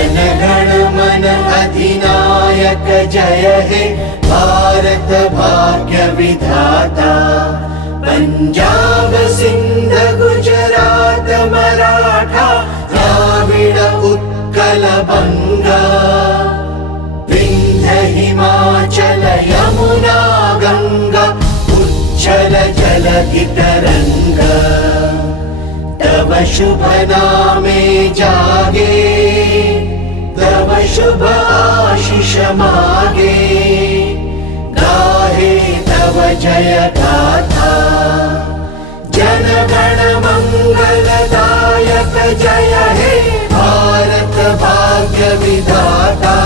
जनगण मन अधिनायक जय हे भारत भाग्य विधाता। पंजाब सिंध गुजरात मराठा द्राविड उत्कल बंगा। विंध्य हिमाचल यमुना गंगा उच्छल जलधि तरंगा। तव शुभ नामे जागे तव शुभ आशीष मागे। गाहे तव जय गाथा जनगण मंगलदायक जय हे भारत भाग्य विधाता।